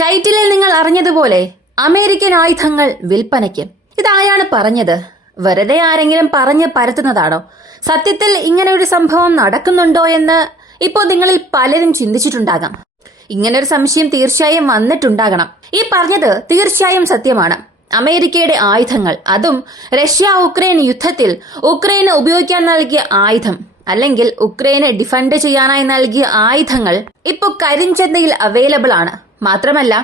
ടൈറ്റിലിൽ നിങ്ങൾ അറിഞ്ഞതുപോലെ അമേരിക്കൻ ആയുധങ്ങൾ വിൽപ്പനയ്ക്ക്. ഇതായാണ് പറഞ്ഞത്? വെറുതെ ആരെങ്കിലും പറഞ്ഞ് പരത്തുന്നതാണോ? സത്യത്തിൽ ഇങ്ങനെ ഒരു സംഭവം നടക്കുന്നുണ്ടോ എന്ന് ഇപ്പോൾ നിങ്ങളിൽ പലരും ചിന്തിച്ചിട്ടുണ്ടാകാം. ഇങ്ങനൊരു സംശയം തീർച്ചയായും വന്നിട്ടുണ്ടാകണം. ഈ പറഞ്ഞത് തീർച്ചയായും സത്യമാണ്. അമേരിക്കയുടെ ആയുധങ്ങൾ, അതും റഷ്യ ഉക്രൈൻ യുദ്ധത്തിൽ ഉക്രൈന് ഉപയോഗിക്കാൻ നൽകിയ ആയുധം, അല്ലെങ്കിൽ ഉക്രൈനെ ഡിഫൻഡ് ചെയ്യാനായി നൽകിയ ആയുധങ്ങൾ ഇപ്പോൾ കരിഞ്ചന്തയിൽ അവൈലബിൾ ആണ്. മാത്രമല്ല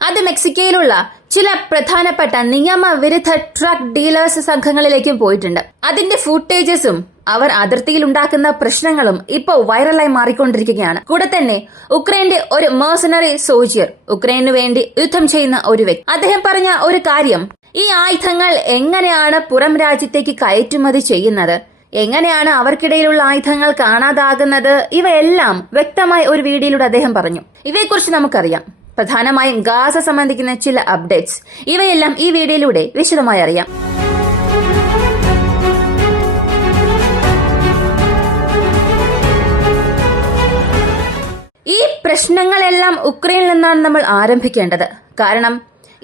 അത് മെക്സിക്കോയിലുള്ള ചില പ്രധാനപ്പെട്ട നിയമവിരുദ്ധ ട്രക്ക് ഡീലേഴ്സ് സംഘങ്ങളിലേക്കും പോയിട്ടുണ്ട്. അതിന്റെ ഫുട്ടേജസും അവർ അതിർത്തിയിൽ ഉണ്ടാക്കുന്ന പ്രശ്നങ്ങളും ഇപ്പോൾ വൈറലായി മാറിക്കൊണ്ടിരിക്കുകയാണ്. കൂടെ തന്നെ ഉക്രൈന്റെ ഒരു മേഴ്സണറി സോൾജിയർ, ഉക്രൈനു വേണ്ടി യുദ്ധം ചെയ്യുന്ന ഒരു വ്യക്തി, അദ്ദേഹം പറഞ്ഞ ഒരു കാര്യം, ഈ ആയുധങ്ങൾ എങ്ങനെയാണ് പുറം രാജ്യത്തേക്ക് കയറ്റുമതി ചെയ്യുന്നത്, എങ്ങനെയാണ് അവർക്കിടയിലുള്ള ആയുധങ്ങൾ കാണാതാകുന്നത്, ഇവയെല്ലാം വ്യക്തമായ ഒരു വീഡിയോയിലൂടെ അദ്ദേഹം പറഞ്ഞു. ഇവയെക്കുറിച്ച് നമുക്കറിയാം. പ്രധാനമായും ഗാസ സംബന്ധിക്കുന്ന ചില അപ്ഡേറ്റ്സ്, ഇവയെല്ലാം ഈ വീഡിയോയിലൂടെ വിശദമായി അറിയാം. ഈ പ്രശ്നങ്ങളെല്ലാം ഉക്രൈനിൽ നിന്നാണ് നമ്മൾ ആരംഭിക്കേണ്ടത്. കാരണം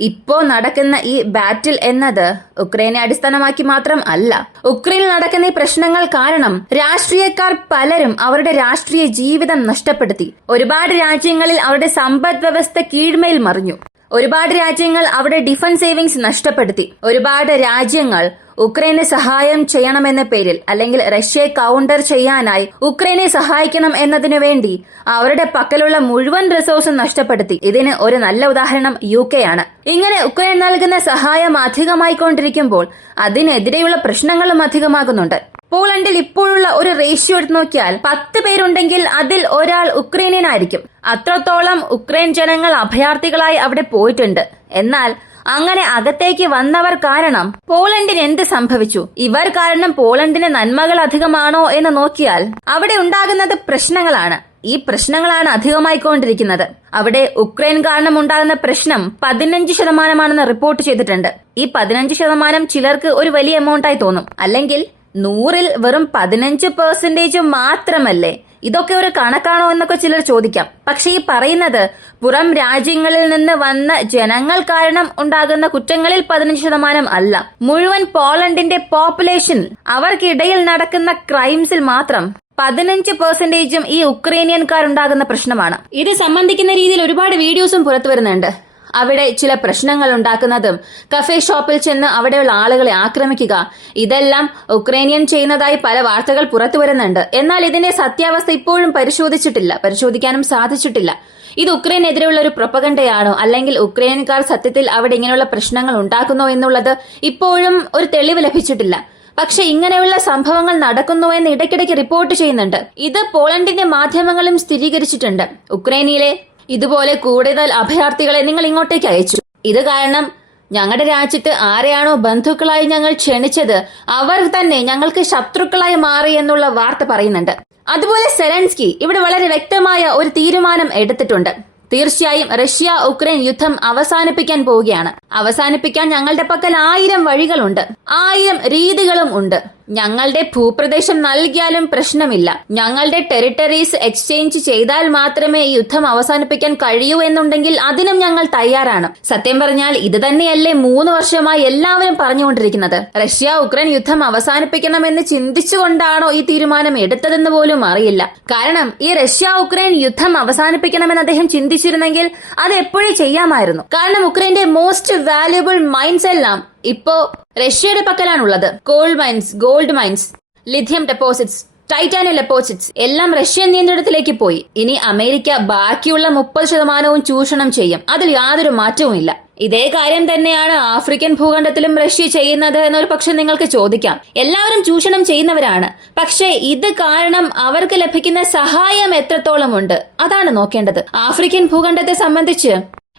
ഇപ്പോ നടക്കുന്ന ഈ ബാറ്റിൽ എന്നത് ഉക്രൈനെ അടിസ്ഥാനമാക്കി മാത്രം അല്ല. ഉക്രൈനിൽ നടക്കുന്ന ഈ പ്രശ്നങ്ങൾ കാരണം രാഷ്ട്രീയക്കാർ പലരും അവരുടെ രാഷ്ട്രീയ ജീവിതം നഷ്ടപ്പെടുത്തി. ഒരുപാട് രാജ്യങ്ങളിൽ അവരുടെ സമ്പദ് വ്യവസ്ഥ കീഴ്മേൽ മറിഞ്ഞു. ഒരുപാട് രാജ്യങ്ങൾ അവരുടെ ഡിഫൻസ് സേവിങ്സ് നഷ്ടപ്പെടുത്തി. ഒരുപാട് രാജ്യങ്ങൾ ഉക്രൈനെ സഹായം ചെയ്യണമെന്ന പേരിൽ, അല്ലെങ്കിൽ റഷ്യയെ കൗണ്ടർ ചെയ്യാനായി ഉക്രൈനെ സഹായിക്കണം എന്നതിനു വേണ്ടി അവരുടെ പക്കലുള്ള മുഴുവൻ റിസോഴ്സും നഷ്ടപ്പെടുത്തി. ഇതിന് ഒരു നല്ല ഉദാഹരണം UK ആണ്. ഇങ്ങനെ ഉക്രൈൻ നൽകുന്ന സഹായം അധികമായിക്കൊണ്ടിരിക്കുമ്പോൾ അതിനെതിരെയുള്ള പ്രശ്നങ്ങളും അധികമാകുന്നുണ്ട്. പോളണ്ടിൽ ഇപ്പോഴുള്ള ഒരു റേഷ്യോ എടുത്ത് നോക്കിയാൽ 10 പേരുണ്ടെങ്കിൽ അതിൽ ഒരാൾ ഉക്രൈനിയൻ ആയിരിക്കും. അത്രത്തോളം ഉക്രൈൻ ജനങ്ങൾ അഭയാർത്ഥികളായി അവിടെ പോയിട്ടുണ്ട്. എന്നാൽ അങ്ങനെ അകത്തേക്ക് വന്നവർ കാരണം പോളണ്ടിന് എന്ത് സംഭവിച്ചു? ഇവർ കാരണം പോളണ്ടിന് നന്മകൾ അധികമാണോ എന്ന് നോക്കിയാൽ അവിടെ ഉണ്ടാകുന്നത് പ്രശ്നങ്ങളാണ്. ഈ പ്രശ്നങ്ങളാണ് അധികമായിക്കൊണ്ടിരിക്കുന്നത്. അവിടെ ഉക്രൈൻ കാരണം ഉണ്ടാകുന്ന പ്രശ്നം 15% റിപ്പോർട്ട് ചെയ്തിട്ടുണ്ട്. ഈ 15% ചിലർക്ക് ഒരു വലിയ എമൗണ്ടായി തോന്നും. അല്ലെങ്കിൽ 100-ൽ വെറും 15% മാത്രമല്ലേ? ഇതൊക്കെ ഒരു കണക്കാണോ എന്നൊക്കെ ചിലർ ചോദിക്കാം. പക്ഷെ ഈ പറയുന്നത് പുറം രാജ്യങ്ങളിൽ നിന്ന് വന്ന ജനങ്ങൾ കാരണം ഉണ്ടാകുന്ന കുറ്റങ്ങളിൽ 15% അല്ല. മുഴുവൻ പോളണ്ടിന്റെ പോപ്പുലേഷൻ, അവർക്കിടയിൽ നടക്കുന്ന ക്രൈംസിൽ മാത്രം 15% ഈ ഉക്രൈനിയൻകാരുണ്ടാകുന്ന പ്രശ്നമാണ്. ഇത് സംബന്ധിക്കുന്ന രീതിയിൽ ഒരുപാട് വീഡിയോസും പുറത്തു വരുന്നുണ്ട്. അവിടെ ചില പ്രശ്നങ്ങൾ ഉണ്ടാക്കുന്നതും, കഫേ ഷോപ്പിൽ ചെന്ന് അവിടെയുള്ള ആളുകളെ ആക്രമിക്കുക, ഇതെല്ലാം ഉക്രൈനിയൻ ചെയ്യുന്നതായി പല വാർത്തകൾ പുറത്തു വരുന്നുണ്ട്. എന്നാൽ ഇതിന്റെ സത്യാവസ്ഥ ഇപ്പോഴും പരിശോധിക്കാനും സാധിച്ചിട്ടില്ല. ഇത് ഉക്രൈനെതിരെയുള്ള ഒരു പ്രൊപ്പഗണ്ടയാണോ, അല്ലെങ്കിൽ ഉക്രൈൻകാർ സത്യത്തിൽ അവിടെ ഇങ്ങനെയുള്ള പ്രശ്നങ്ങൾ ഉണ്ടാക്കുന്നോ എന്നുള്ളത് ഇപ്പോഴും ഒരു തെളിവ് ലഭിച്ചിട്ടില്ല. പക്ഷെ ഇങ്ങനെയുള്ള സംഭവങ്ങൾ നടക്കുന്നുവെന്ന് ഇടയ്ക്കിടയ്ക്ക് റിപ്പോർട്ട് ചെയ്യുന്നുണ്ട്. ഇത് പോളണ്ടിന്റെ മാധ്യമങ്ങളും സ്ഥിരീകരിച്ചിട്ടുണ്ട്. ഉക്രൈനിലെ ഇതുപോലെ കൂടുതൽ അഭയാർത്ഥികളെ നിങ്ങൾ ഇങ്ങോട്ടേക്ക് അയച്ചു. ഇത് കാരണം ഞങ്ങളുടെ രാജ്യത്ത് ആരെയാണോ ബന്ധുക്കളായി ഞങ്ങൾ ക്ഷണിച്ചത് അവർ തന്നെ ഞങ്ങൾക്ക് ശത്രുക്കളായി മാറി എന്നുള്ള വാർത്ത പറയുന്നുണ്ട്. അതുപോലെ സെലൻസ്കി ഇവിടെ വളരെ വ്യക്തമായ ഒരു തീരുമാനം എടുത്തിട്ടുണ്ട്. തീർച്ചയായും റഷ്യ ഉക്രൈൻ യുദ്ധം അവസാനിപ്പിക്കാൻ പോവുകയാണ്. അവസാനിപ്പിക്കാൻ ഞങ്ങളുടെ പക്കൽ 1000 വഴികളുണ്ട്, 1000 രീതികളും ഉണ്ട്. ഞങ്ങളുടെ ഭൂപ്രദേശം നൽകിയാലും പ്രശ്നമില്ല. ഞങ്ങളുടെ ടെറിട്ടറീസ് എക്സ്ചേഞ്ച് ചെയ്താൽ മാത്രമേ ഈ യുദ്ധം അവസാനിപ്പിക്കാൻ കഴിയൂ എന്നുണ്ടെങ്കിൽ അതിനും ഞങ്ങൾ തയ്യാറാണ്. സത്യം പറഞ്ഞാൽ ഇത് തന്നെയല്ലേ 3 വർഷമായി എല്ലാവരും പറഞ്ഞുകൊണ്ടിരിക്കുന്നത്. റഷ്യ ഉക്രൈൻ യുദ്ധം അവസാനിപ്പിക്കണമെന്ന് ചിന്തിച്ചുകൊണ്ടാണോ ഈ തീരുമാനം എടുത്തതെന്ന് പോലും അറിയില്ല. കാരണം ഈ റഷ്യ ഉക്രൈൻ യുദ്ധം അവസാനിപ്പിക്കണമെന്ന് അദ്ദേഹം ചിന്തിച്ചിരുന്നെങ്കിൽ അത് എപ്പോഴേ ചെയ്യാമായിരുന്നു. കാരണം ഉക്രൈന്റെ മോസ്റ്റ് വാല്യുബിൾ മൈൻസ് എല്ലാം ഇപ്പോ റഷ്യയുടെ പക്കലാണുള്ളത്. Gold mines, lithium deposits, titanium deposits എല്ലാം റഷ്യൻ നിയന്ത്രണത്തിലേക്ക് പോയി. ഇനി അമേരിക്ക ബാക്കിയുള്ള 30% ചൂഷണം ചെയ്യും. അതിൽ യാതൊരു മാറ്റവുമില്ല. ഇതേ കാര്യം തന്നെയാണ് ആഫ്രിക്കൻ ഭൂഖണ്ഡത്തിലും റഷ്യ ചെയ്യുന്നത് എന്നൊരു പക്ഷെ നിങ്ങൾക്ക് ചോദിക്കാം. എല്ലാവരും ചൂഷണം ചെയ്യുന്നവരാണ്. പക്ഷേ ഇത് കാരണം അവർക്ക് ലഭിക്കുന്ന സഹായം എത്രത്തോളം ഉണ്ട് അതാണ് നോക്കേണ്ടത്. ആഫ്രിക്കൻ ഭൂഖണ്ഡത്തെ സംബന്ധിച്ച്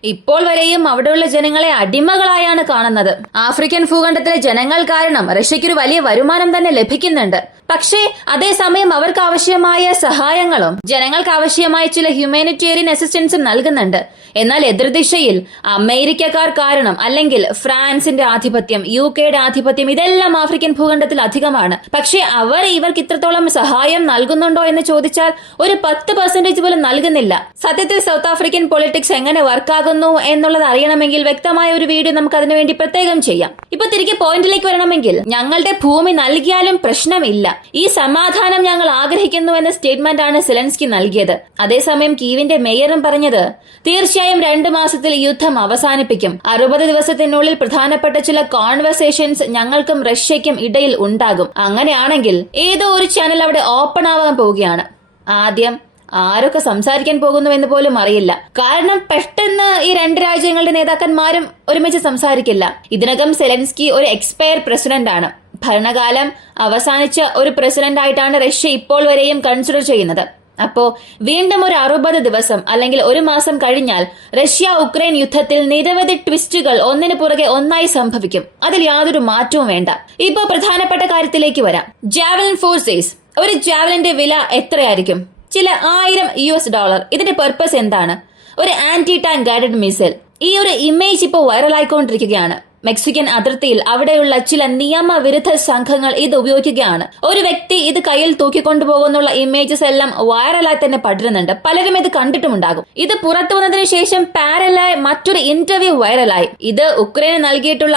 ഇപ്പോൾ വരെയും അവിടെയുള്ള ജനങ്ങളെ അടിമകളായാണ് കാണുന്നത്. ആഫ്രിക്കൻ ഭൂഖണ്ഡത്തിലെ ജനങ്ങൾ കാരണം റഷ്യയ്ക്കൊരു വലിയ വരുമാനം തന്നെ ലഭിക്കുന്നുണ്ട്. പക്ഷേ അതേസമയം അവർക്ക് ആവശ്യമായ സഹായങ്ങളും ജനങ്ങൾക്ക് ആവശ്യമായ ചില ഹ്യൂമാനിറ്റേറിയൻ അസിസ്റ്റൻസും നൽകുന്നുണ്ട്. എന്നാൽ എതിർദിശയിൽ അമേരിക്കക്കാർ കാരണം, അല്ലെങ്കിൽ ഫ്രാൻസിന്റെ ആധിപത്യം, UK ആധിപത്യം, ഇതെല്ലാം ആഫ്രിക്കൻ ഭൂഖണ്ഡത്തിൽ അധികമാണ്. പക്ഷേ അവർ ഇവർക്ക് ഇത്രത്തോളം സഹായം നൽകുന്നുണ്ടോ എന്ന് ചോദിച്ചാൽ ഒരു 10% പോലും നൽകുന്നില്ല. സത്യത്തിൽ സൗത്ത് ആഫ്രിക്കൻ പൊളിറ്റിക്സ് എങ്ങനെ വർക്കാകുന്നു എന്നുള്ളത് അറിയണമെങ്കിൽ വ്യക്തമായ ഒരു വീഡിയോ നമുക്ക് അതിനുവേണ്ടി പ്രത്യേകം ചെയ്യാം. ഇപ്പൊ തിരികെ പോയിന്റിലേക്ക് വരണമെങ്കിൽ, ഞങ്ങളുടെ ഭൂമി നൽകിയാലും പ്രശ്നമില്ല, ഈ സമാധാനം ഞങ്ങൾ ആഗ്രഹിക്കുന്നു എന്ന സ്റ്റേറ്റ്മെന്റ് ആണ് സെലൻസ്കി നൽകിയത്. അതേസമയം കീവിന്റെ മേയറും പറഞ്ഞത് തീർച്ചയായും 2 മാസത്തിൽ യുദ്ധം അവസാനിപ്പിക്കും. 60 ദിവസത്തിനുള്ളിൽ പ്രധാനപ്പെട്ട ചില കോൺവെർസേഷൻസ് ഞങ്ങൾക്കും റഷ്യയ്ക്കും ഇടയിൽ ഉണ്ടാകും. അങ്ങനെയാണെങ്കിൽ ഏതോ ഒരു ചാനൽ അവിടെ ഓപ്പൺ ആവാൻ പോവുകയാണ്. ആദ്യം ആരൊക്കെ സംസാരിക്കാൻ പോകുന്നു എന്ന് പോലും അറിയില്ല. കാരണം പെട്ടെന്ന് ഈ 2 രാജ്യങ്ങളുടെ നേതാക്കന്മാരും ഒരുമിച്ച് സംസാരിക്കില്ല. ഇതിനകം സെലൻസ്കി ഒരു എക്സ്പയർ പ്രസിഡന്റ് ആണ്. ഭരണകാലം അവസാനിച്ച ഒരു പ്രസിഡന്റ് ആയിട്ടാണ് റഷ്യ ഇപ്പോൾ വരെയും കൺസിഡർ ചെയ്യുന്നത്. അപ്പോ വീണ്ടും ഒരു 60 ദിവസം അല്ലെങ്കിൽ 1 മാസം കഴിഞ്ഞാൽ റഷ്യ ഉക്രൈൻ യുദ്ധത്തിൽ നിരവധി ട്വിസ്റ്റുകൾ ഒന്നിനു പുറകെ ഒന്നായി സംഭവിക്കും. അതിൽ യാതൊരു മാറ്റവും വേണ്ട. ഇപ്പൊ പ്രധാനപ്പെട്ട കാര്യത്തിലേക്ക് വരാം. ജാവലിൻ ഫോഴ്സേഴ്സ്, ഒരു ജാവലിന്റെ വില എത്രയായിരിക്കും? ചില $1000. ഇതിന്റെ പർപ്പസ് എന്താണ്? ഒരു ആന്റി ടാങ്ക് ഗൈഡഡ് മിസൈൽ. ഈ ഒരു ഇമേജ് ഇപ്പോൾ വൈറലായിക്കൊണ്ടിരിക്കുകയാണ്. മെക്സിക്കൻ അതിർത്തിയിൽ അവിടെയുള്ള ചില നിയമവിരുദ്ധ സംഘങ്ങൾ ഇത് ഉപയോഗിക്കുകയാണ്. ഒരു വ്യക്തി ഇത് കയ്യിൽ തൂക്കിക്കൊണ്ടുപോകുന്നുള്ള ഇമേജസ് എല്ലാം വൈറലായി തന്നെ പടരുന്നുണ്ട്. പലരും ഇത് കണ്ടിട്ടുമുണ്ടാകും. ഇത് പുറത്തു വന്നതിന് ശേഷം പാരലായി മറ്റൊരു ഇന്റർവ്യൂ വൈറലായി. ഇത് ഉക്രൈന് നൽകിയിട്ടുള്ള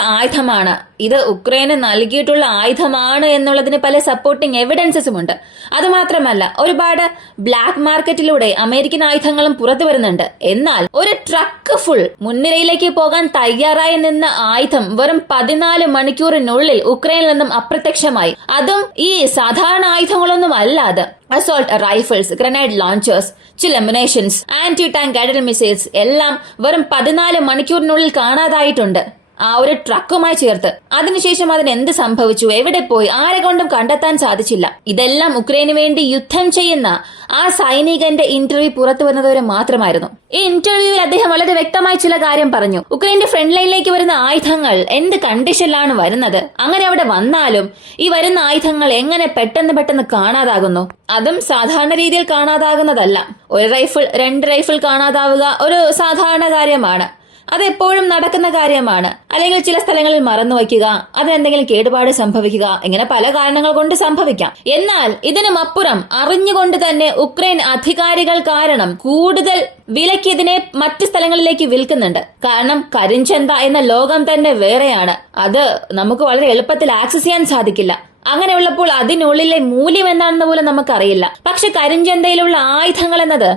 ആയുധമാണ്, എന്നുള്ളതിന് പല സപ്പോർട്ടിംഗ് എവിഡൻസസും ഉണ്ട്. അതുമാത്രമല്ല, ഒരുപാട് ബ്ലാക്ക് മാർക്കറ്റിലൂടെ അമേരിക്കൻ ആയുധങ്ങളും പുറത്തു വരുന്നുണ്ട്. എന്നാൽ ഒരു ട്രക്ക് ഫുൾ മുൻനിരയിലേക്ക് പോകാൻ തയ്യാറായി നിന്ന ആയുധം വെറും 14 മണിക്കൂറിനുള്ളിൽ ഉക്രൈനിൽ നിന്നും അപ്രത്യക്ഷമായി. അതും ഈ സാധാരണ ആയുധങ്ങളൊന്നും അല്ലാതെ അസോൾട്ട് റൈഫിൾസ്, ഗ്രനേഡ് ലോഞ്ചേഴ്സ്, ചില മുനേഷൻസ്, ആന്റി ടാങ്ക് ഗൈഡഡ് മിസൈൽസ് എല്ലാം വെറും 14 മണിക്കൂറിനുള്ളിൽ കാണാതായിട്ടുണ്ട്. ആ ഒരു ട്രക്കുമായി ചേർത്ത്. അതിനുശേഷം അതിന് എന്ത് സംഭവിച്ചു, എവിടെ പോയി, ആരെ കൊണ്ടും കണ്ടെത്താൻ സാധിച്ചില്ല. ഇതെല്ലാം ഉക്രൈന് വേണ്ടി യുദ്ധം ചെയ്യുന്ന ആ സൈനികന്റെ ഇന്റർവ്യൂ പുറത്തു വന്നതുവരെ മാത്രമായിരുന്നു. ഈ ഇന്റർവ്യൂവിൽ അദ്ദേഹം വളരെ വ്യക്തമായി ചില കാര്യം പറഞ്ഞു. ഉക്രൈന്റെ ഫ്രണ്ട് ലൈനിലേക്ക് വരുന്ന ആയുധങ്ങൾ എന്ത് കണ്ടീഷനിലാണ് വരുന്നത്, അങ്ങനെ അവിടെ വന്നാലും ഈ വരുന്ന ആയുധങ്ങൾ എങ്ങനെ പെട്ടെന്ന് കാണാതാകുന്നു. അതും സാധാരണ രീതിയിൽ കാണാതാകുന്നതല്ല. ഒരു റൈഫിൾ, 2 റൈഫിൾ കാണാതാവുക ഒരു സാധാരണ കാര്യമാണ്. അതെപ്പോഴും നടക്കുന്ന കാര്യമാണ്. അല്ലെങ്കിൽ ചില സ്ഥലങ്ങളിൽ മറന്നു വയ്ക്കുക, അതിനെന്തെങ്കിലും കേടുപാട് സംഭവിക്കുക, ഇങ്ങനെ പല കാരണങ്ങൾ കൊണ്ട് സംഭവിക്കാം. എന്നാൽ ഇതിനുമപ്പുറം അറിഞ്ഞുകൊണ്ട് തന്നെ ഉക്രൈൻ അധികാരികൾ കാരണം കൂടുതൽ വിലയ്ക്ക് ഇതിനെ മറ്റു സ്ഥലങ്ങളിലേക്ക് വിൽക്കുന്നുണ്ട്. കാരണം കരിഞ്ചന്ത എന്ന ലോകം തന്നെ വേറെയാണ്. അത് നമുക്ക് വളരെ എളുപ്പത്തിൽ ആക്സസ് ചെയ്യാൻ സാധിക്കില്ല. അങ്ങനെയുള്ളപ്പോൾ അതിനുള്ളിലെ മൂല്യം എന്താണെന്ന് പോലും നമുക്കറിയില്ല. പക്ഷെ കരിഞ്ചന്തയിലുള്ള ആയുധങ്ങൾ എന്നത്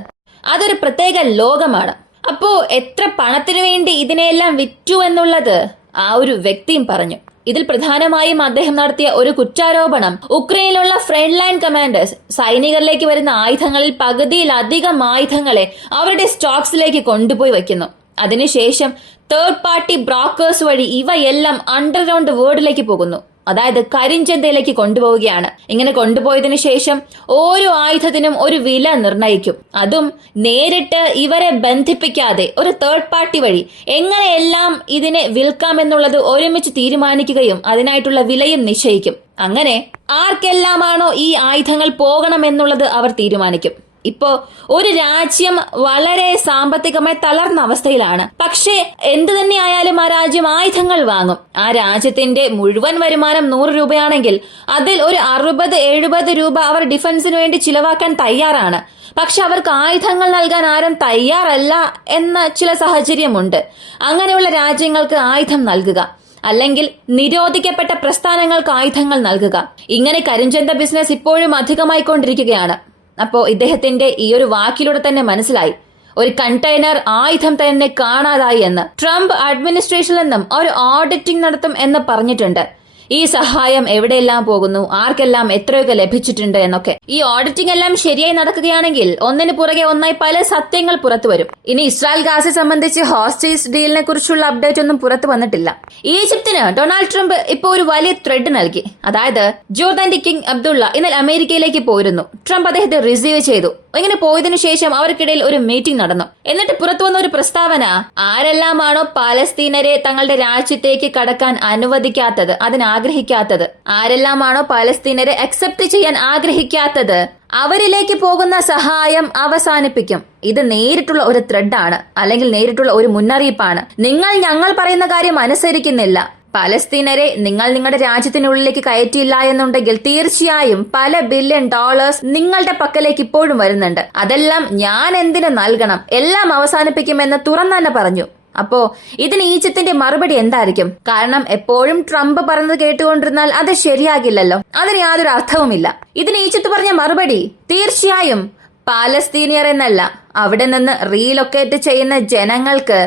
അതൊരു പ്രത്യേക ലോകമാണ്. അപ്പോ എത്ര പണത്തിനു വേണ്ടി ഇതിനെല്ലാം വിറ്റു എന്നുള്ളത് ആ ഒരു വ്യക്തിയും പറഞ്ഞു. ഇതിൽ പ്രധാനമായും അദ്ദേഹം നടത്തിയ ഒരു കുറ്റാരോപണം ഉക്രൈനിലുള്ള ഫ്രണ്ട് ലൈൻ കമാൻഡേഴ്സ് സൈനികരിലേക്ക് വരുന്ന ആയുധങ്ങളിൽ പകുതിയിലധികം ആയുധങ്ങളെ അവരുടെ സ്റ്റോക്സിലേക്ക് കൊണ്ടുപോയി വയ്ക്കുന്നു. അതിനുശേഷം തേർഡ് പാർട്ടി ബ്രോക്കേഴ്സ് വഴി ഇവയെല്ലാം അണ്ടർഗ്രൗണ്ട് വേൾഡിലേക്ക് പോകുന്നു. അതായത് കരിഞ്ചന്തയിലേക്ക് കൊണ്ടുപോവുകയാണ്. ഇങ്ങനെ കൊണ്ടുപോയതിനു ശേഷം ഓരോ ആയുധത്തിനും ഒരു വില നിർണയിക്കും. അതും നേരിട്ട് ഇവരെ ബന്ധിപ്പിക്കാതെ ഒരു തേർഡ് പാർട്ടി വഴി എങ്ങനെയെല്ലാം ഇതിനെ വിൽക്കാമെന്നുള്ളത് ഒരുമിച്ച് തീരുമാനിക്കുകയും അതിനായിട്ടുള്ള വിലയും നിശ്ചയിക്കും. അങ്ങനെ ആർക്കെല്ലാമാണോ ഈ ആയുധങ്ങൾ പോകണമെന്നുള്ളത് അവർ തീരുമാനിക്കും. ഇപ്പോ ഒരു രാജ്യം വളരെ സാമ്പത്തികമായി തളർന്ന അവസ്ഥയിലാണ്. പക്ഷേ എന്തു തന്നെ ആയാലും ആ രാജ്യം ആയുധങ്ങൾ വാങ്ങും. ആ രാജ്യത്തിന്റെ മുഴുവൻ വരുമാനം 100 രൂപയാണെങ്കിൽ അതിൽ ഒരു 60-70 രൂപ അവർ ഡിഫൻസിന് വേണ്ടി ചിലവാക്കാൻ തയ്യാറാണ്. പക്ഷെ അവർക്ക് ആയുധങ്ങൾ നൽകാൻ ആരും തയ്യാറല്ല എന്ന ചില സാഹചര്യമുണ്ട്. അങ്ങനെയുള്ള രാജ്യങ്ങൾക്ക് ആയുധം നൽകുക, അല്ലെങ്കിൽ നിരോധിക്കപ്പെട്ട പ്രസ്ഥാനങ്ങൾക്ക് ആയുധങ്ങൾ നൽകുക. ഇങ്ങനെ കരിഞ്ചന്ത ബിസിനസ് ഇപ്പോഴും അധികമായിക്കൊണ്ടിരിക്കുകയാണ്. അപ്പോ ഇദ്ദേഹത്തിന്റെ ഈ ഒരു വാക്കിലൂടെ തന്നെ മനസ്സിലായി ഒരു കണ്ടെയ്നർ ആയുധം തന്നെ കാണാതായി എന്ന്. ട്രംപ് അഡ്മിനിസ്ട്രേഷനിൽ നിന്നും ഒരു ഓഡിറ്റിംഗ് നടത്തും എന്ന് പറഞ്ഞിട്ടുണ്ട്. ഈ സഹായം എവിടെയെല്ലാം പോകുന്നു, ആർക്കെല്ലാം എത്രയൊക്കെ ലഭിച്ചിട്ടുണ്ട് എന്നൊക്കെ. ഈ ഓഡിറ്റിംഗ് എല്ലാം ശരിയായി നടക്കുകയാണെങ്കിൽ ഒന്നിനു പുറകെ ഒന്നായി പല സത്യങ്ങൾ പുറത്തു വരും. ഇനി ഇസ്രായേൽ ഗാസയെ സംബന്ധിച്ച് ഹോസ്റ്റേജ് ഡീലിനെ കുറിച്ചുള്ള അപ്ഡേറ്റ് ഒന്നും പുറത്തു വന്നിട്ടില്ല. ഈജിപ്തിന് ഡൊണാൾഡ് ട്രംപ് ഇപ്പൊ ഒരു വലിയ ത്രെഡ് നൽകി. അതായത് ജോർദാന്റെ കിങ് അബ്ദുള്ള ഇന്നലെ അമേരിക്കയിലേക്ക് പോയിരുന്നു. ട്രംപ് അദ്ദേഹത്തെ റിസീവ് ചെയ്തു. ഇങ്ങനെ പോയതിനു ശേഷം അവർക്കിടയിൽ ഒരു മീറ്റിംഗ് നടന്നു. എന്നിട്ട് പുറത്തു വന്ന ഒരു പ്രസ്താവന, ആരെല്ലാമാണോ പാലസ്തീനരെ തങ്ങളുടെ രാജ്യത്തേക്ക് കടക്കാൻ അനുവദിക്കാത്തത്, അതിനാകെ ആഗ്രഹിക്കാത്തത്, ആരെല്ലാമാണോ പലസ്തീനരെ അക്സെപ്റ്റ് ചെയ്യാൻ ആഗ്രഹിക്കാത്തത്, അവരിലേക്ക് പോകുന്ന സഹായം അവസാനിപ്പിക്കും. ഇത് നേരിട്ടുള്ള ഒരു ത്രെഡാണ്, അല്ലെങ്കിൽ നേരിട്ടുള്ള ഒരു മുന്നറിയിപ്പാണ്. നിങ്ങൾ ഞങ്ങൾ പറയുന്ന കാര്യം അനുസരിക്കുന്നില്ല, പലസ്തീനരെ നിങ്ങൾ നിങ്ങളുടെ രാജ്യത്തിനുള്ളിലേക്ക് കയറ്റിയില്ല എന്നുണ്ടെങ്കിൽ തീർച്ചയായും പല ബില്യൺ ഡോളേഴ്സ് നിങ്ങളുടെ പക്കലേക്ക് ഇപ്പോഴും വരുന്നുണ്ട്. അതെല്ലാം ഞാൻ എന്തിനു നൽകണം, എല്ലാം അവസാനിപ്പിക്കുമെന്ന് തുറന്നു തന്നെ പറഞ്ഞു. അപ്പോ ഇതിന് ഈജിപ്തിന്റെ മറുപടി എന്തായിരിക്കും? കാരണം എപ്പോഴും ട്രംപ് പറഞ്ഞത് കേട്ടുകൊണ്ടിരുന്നാൽ അത് ശരിയാകില്ലല്ലോ, അതിന് യാതൊരു അർത്ഥവുമില്ല. ഇതിന് ഈജിപ്ത് പറഞ്ഞ മറുപടി തീർച്ചയായും പാലസ്തീനിയർ എന്നല്ല, അവിടെ നിന്ന് റീലൊക്കേറ്റ് ചെയ്യുന്ന ജനങ്ങൾക്ക്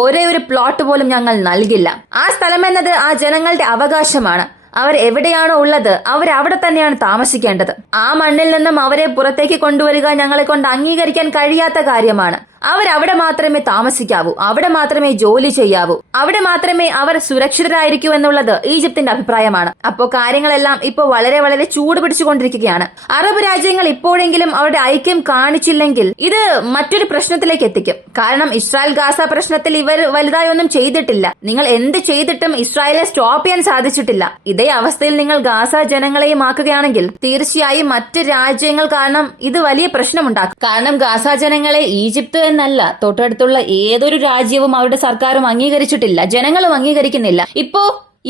ഒരേ ഒരു പ്ലോട്ട് പോലും ഞങ്ങൾ നൽകില്ല. ആ സ്ഥലം എന്നത് ആ ജനങ്ങളുടെ അവകാശമാണ്. അവർ എവിടെയാണോ ഉള്ളത് അവർ അവിടെ തന്നെയാണ് താമസിക്കേണ്ടത്. ആ മണ്ണിൽ നിന്നും അവരെ പുറത്തേക്ക് കൊണ്ടുവരിക ഞങ്ങളെ കൊണ്ട് അംഗീകരിക്കാൻ കഴിയാത്ത കാര്യമാണ്. അവരവിടെ മാത്രമേ താമസിക്കാവൂ, അവിടെ മാത്രമേ ജോലി ചെയ്യാവൂ, അവിടെ മാത്രമേ അവർ സുരക്ഷിതരായിരിക്കൂ എന്നുള്ളത് ഈജിപ്തിന്റെ അഭിപ്രായമാണ്. അപ്പോ കാര്യങ്ങളെല്ലാം ഇപ്പോൾ വളരെ വളരെ ചൂട് പിടിച്ചുകൊണ്ടിരിക്കുകയാണ്. അറബ് രാജ്യങ്ങൾ ഇപ്പോഴെങ്കിലും അവരുടെ ഐക്യം കാണിച്ചില്ലെങ്കിൽ ഇത് മറ്റൊരു പ്രശ്നത്തിലേക്ക് എത്തിക്കും. കാരണം ഇസ്രായേൽ ഗാസ പ്രശ്നത്തിൽ ഇവർ വലുതായി ഒന്നും ചെയ്തിട്ടില്ല. നിങ്ങൾ എന്ത് ചെയ്തിട്ടും ഇസ്രായേലിനെ സ്റ്റോപ്പ് ചെയ്യാൻ സാധിച്ചിട്ടില്ല. ഇതേ അവസ്ഥയിൽ നിങ്ങൾ ഗാസ ജനങ്ങളെയും ആക്കുകയാണെങ്കിൽ തീർച്ചയായും മറ്റ് രാജ്യങ്ങൾ കാരണം ഇത് വലിയ പ്രശ്നമുണ്ടാക്കും. കാരണം ഗാസ ജനങ്ങളെ ഈജിപ്ത് എന്നല്ല, തൊട്ടടുത്തുള്ള ഏതൊരു രാജ്യവും അവരുടെ സർക്കാരും അംഗീകരിച്ചിട്ടില്ല, ജനങ്ങളും അംഗീകരിക്കുന്നില്ല. ഇപ്പോ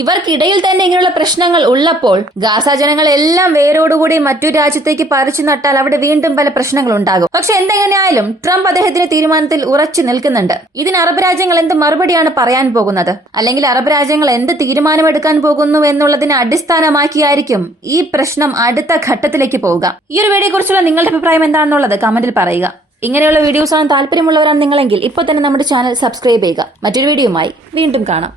ഇവർക്കിടയിൽ തന്നെ ഇങ്ങനെയുള്ള പ്രശ്നങ്ങൾ ഉള്ളപ്പോൾ ഗാസ ജനങ്ങളെല്ലാം വേരോടുകൂടി മറ്റൊരു രാജ്യത്തേക്ക് പറിച്ചു നട്ടാൽ അവിടെ വീണ്ടും പല പ്രശ്നങ്ങൾ ഉണ്ടാകും. പക്ഷെ എന്തെങ്ങനെയായാലും ട്രംപ് അദ്ദേഹത്തിന്റെ തീരുമാനത്തിൽ ഉറച്ചു നിൽക്കുന്നുണ്ട്. ഇതിന് അറബ് രാജ്യങ്ങൾ എന്ത് മറുപടിയാണ് പറയാൻ പോകുന്നത്, അല്ലെങ്കിൽ അറബ് രാജ്യങ്ങൾ എന്ത് തീരുമാനമെടുക്കാൻ പോകുന്നു എന്നുള്ളതിനെ അടിസ്ഥാനമാക്കിയായിരിക്കും ഈ പ്രശ്നം അടുത്ത ഘട്ടത്തിലേക്ക് പോവുക. ഈ ഒരു വീഡിയോയെ കുറിച്ചുള്ള നിങ്ങളുടെ അഭിപ്രായം എന്താണെന്നുള്ളത് കമന്റിൽ പറയുക. ഇങ്ങനെയുള്ള വീഡിയോസ് ആണ് താല്പര്യമുള്ളവരാണ് നിങ്ങളെങ്കിൽ ഇപ്പോൾ തന്നെ നമ്മുടെ ചാനൽ സബ്സ്ക്രൈബ് ചെയ്യുക. മറ്റൊരു വീഡിയോയുമായി വീണ്ടും കാണാം.